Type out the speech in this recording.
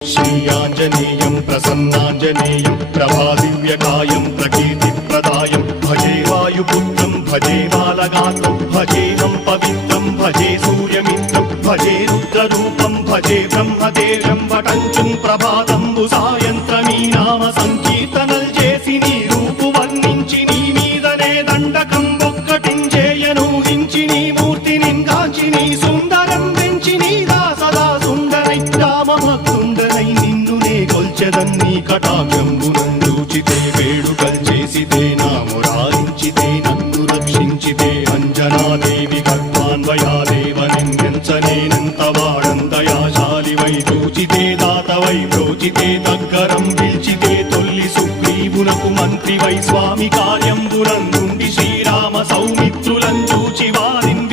श्रीयाञ्जनेयं प्रसन्नाञ्जनेयं प्रभादिव्यकायं प्रकीर्तिप्रदायं भजे वायुपुत्रं भजे बालगात्रं भजेऽहं पवित्रं भजे सूर्यमित्रं भजे रुद्ररूपं भजे ब्रह्मदेव्यं वटञ्चुं ప్రభాతంబు సాయంత్రమీ నామ సంకీర్తనల్ చేసి నీ రూపు వర్ణించి నీ మీదనే దండకం ఒక్కటించేయనూహించి నీ మూర్తిని గాంచి నీ సుందరం పెంచి నీ దాసదా సుందరై రామభక్తుండనై నిన్నునే కొల్చెదన్ని కటాక్షంబునందూచితే వేడుకల్ చేసితే నా మురారించితే నన్ను రక్షించితే అంజనాదేవి గర్భాన్వయాదేవనెంచనేనంత వాడంతయాశాలివై చూచితే దాతవై బ్రోచితే దగ్గరం పిల్చితే తొల్లి సుగ్రీవునకు మంత్రివై స్వామి కార్యంబునందుండి శ్రీరామ సౌమిత్రులం చూచి వారిన్